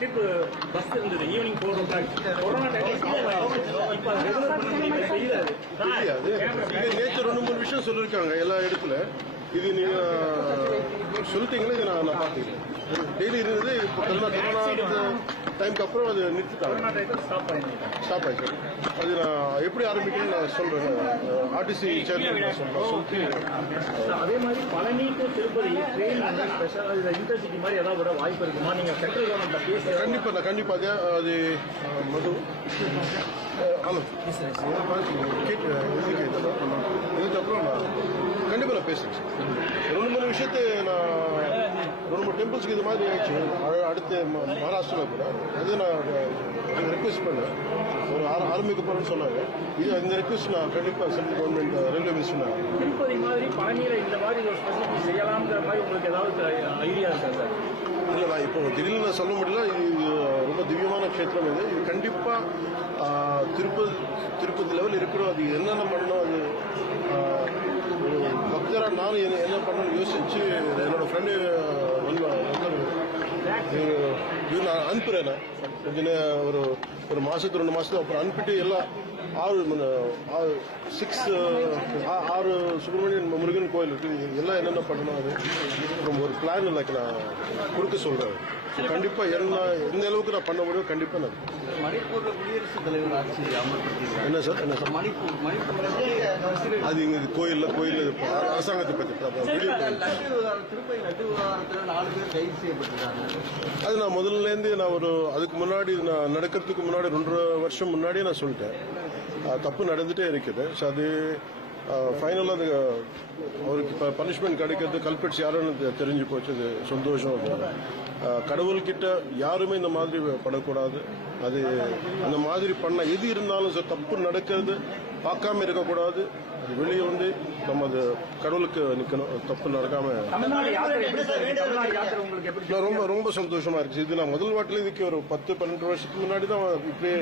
டீப்பு bus இருந்தது. Evening four o'clock corona time நேற்று ரெண்டு மூணு விஷயம் சொல்லியிருக்காங்க எல்லா இடத்துல. இது நீங்க சொல்லிட்டீங்களா? இது நான் நான் பார்த்துக்கிறேன். டெய்லி இருந்தது இப்போ கொரோனா கொரோனா டைமுக்கு அப்புறம் அது நிறுத்திட்டாங்க. ஸ்டாப் ஆயிடுச்சு. அது நான் எப்படி ஆரம்பிக்கணும்னு நான் சொல்றேன். ஆர்டிசி சேர்மன் நான் சொல்லிட்டு அதே மாதிரி பழனி டு திருப்பதி ட்ரெயின் வந்து ஸ்பெஷல் இது இன்டர்சிட்டி மாதிரி ஏதாவது வாய்ப்பு இருக்குமா? நீங்க சென்ட்ரல் கவர்மெண்ட்ல பேசி கண்டிப்பா நான் கண்டிப்பாக அது மது ஆமாம் கேட்டு இது கேட்டேன் இதுக்கப்புறம் நான் சார் ரெண்டு மூணு விஷயத்தை நான் ரெண்டு மூணு டெம்பிள்ஸ்க்கு இது மாதிரி ஆயிடுச்சு. அடுத்து மகாராஷ்டிராவில் கூட. அது நான் ரெக்வெஸ்ட் பண்ணேன். ஒரு ஆர ஆரம்பிக்க போகிறேன்னு சொன்னாங்க. இது இந்த ரெக்வெஸ்ட் நான் கண்டிப்பாக central government railway minister Tirupati மாதிரி பழனியில இந்த மாதிரி ஒரு ஸ்பெசிலிட்டி செய்யலாம்ன்ற மாதிரி உங்களுக்கு ஏதாவது ஐடியா இருக்கா சார்? இல்லை நான் இப்போ திடீர்னு நான் சொல்ல முடியல. இது ரொம்ப திவ்யமான க்ஷேத்திரம் இது. இது கண்டிப்பாக திருப்பதி திருப்பதி லெவல் இருக்கணும் அது என்னென்ன பண்ணணும் அது நானும் என்ன என்ன பண்ணணும்னு யோசிச்சு என்னோட ஃப்ரெண்டு இது நான் அனுப்புகிறேன் நான் கொஞ்ச நே- ஒரு ஒரு மாதத்துக்கு ரெண்டு மாதத்துக்கு அப்புறம் அனுப்பிட்டு எல்லாம் ஆறு ஆறு சிக்ஸ் ஆறு சுப்பிரமணியன் முருகன் கோயில் இருக்கு. இது எல்லாம் என்னென்ன பண்ணணும் அது. ஒரு பிளான் லைக் நான் கொடுக்க சொல்கிறேன் கண்டிப்பாக என்ன எந்த அளவுக்கு நான் பண்ண முடியும் கண்டிப்பாக நான் மணிப்பூர்ல குடியரசுத் தலைவர் ஆட்சி அமல்படுத்தியிருக்காங்க என்ன சார்? என்ன சார்? மணிப்பூர் அது இங்கே கோயிலில் கோயில் அரசாங்கத்தை பற்றி வீடியோ லட்டு விவகாரம் திருப்பதி லட்டு விவகாரத்துல நாலு பேர் கைது செய்யப்பட்டிருக்காங்க. அது நான் முதல்லேருந்து நான் ஒரு அதுக்கு முன்னாடி நான் நடக்கிறதுக்கு முன்னாடி ரெண்டு வருஷம் முன்னாடியே நான் சொல்லிட்டேன். தப்பு நடந்துட்டே இருக்குது. ஸோ அது ஃபைனலாக அது அவருக்கு இப்போ பனிஷ்மெண்ட் கிடைக்கிறது கல்பெட்ஸ் யாருன்னு தெரிஞ்சு போச்சு. அது சந்தோஷம் கடவுள்கிட்ட யாருமே இந்த மாதிரி பண்ணக்கூடாது அது அந்த மாதிரி பண்ண எது இருந்தாலும் சார் தப்பு நடக்கிறது பார்க்காம இருக்கக்கூடாது. அது வெளியே வந்து நம்ம அது கடவுளுக்கு நிற்கணும் தப்பு நடக்காம. ரொம்ப ரொம்ப சந்தோஷமா இருக்கு இது நான் முதல் வாட்டில் இதுக்கு ஒரு பத்து பன்னெண்டு வருஷத்துக்கு முன்னாடி தான் இப்படியே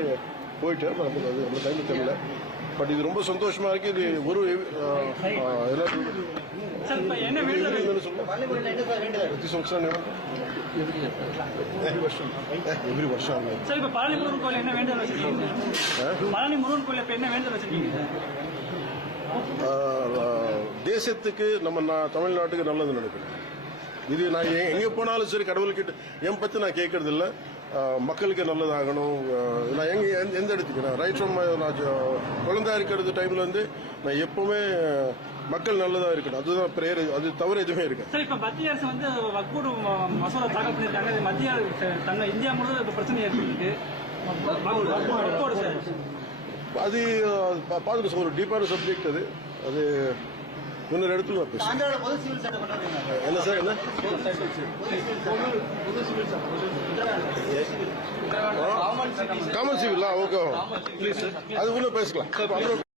போயிட்டே இருக்கும் நமக்கு அது நம்ம டைம் தெரியல பட் இது ரொம்ப சந்தோஷமா இருக்கு. இது ஒரு எவ்ரி வருஷம். எவ்ரி வருஷம் என்ன வேண்டுதல் வச்சிருக்கீங்க? பழனி முருகன் கோயில் என்ன வேண்டுதல் தேசத்துக்கு நம்ம தமிழ்நாட்டுக்கு நல்லது நடக்குது. இது நான் எங்க போனாலும் சரி கடவுள்கிட்ட என் பத்தி நான் கேட்கறது இல்ல மக்களுக்கு நல்லதாகணும். நான் எங்க எந்த- எந்த இடத்துக்கு? நான் ரைட் ஃப்ரம் நான் குழந்தையா இருக்கிறது டைம்ல இருந்து நான் எப்பவுமே மக்கள் நல்லதா இருக்கணும். அதுதான் பிரேயர் அது தவிர எதுவுமே இருக்கு சார் இப்ப மத்திய அரசு வந்து வக்கூடு மசோதா தாக்கல் பண்ணிருக்காங்க மத்திய அரசு தங்க இந்தியா முழுவதும் இப்ப பிரச்சனை சார். அது ஆஹ், பா- பார்த்துட்டு சார், ஒரு டீப்பான சப்ஜெக்ட் அது. அது இன்னொரு இடத்துல. என்ன? சார் என்ன? Common civil? ஓகே அது உள்ள பேசலாம்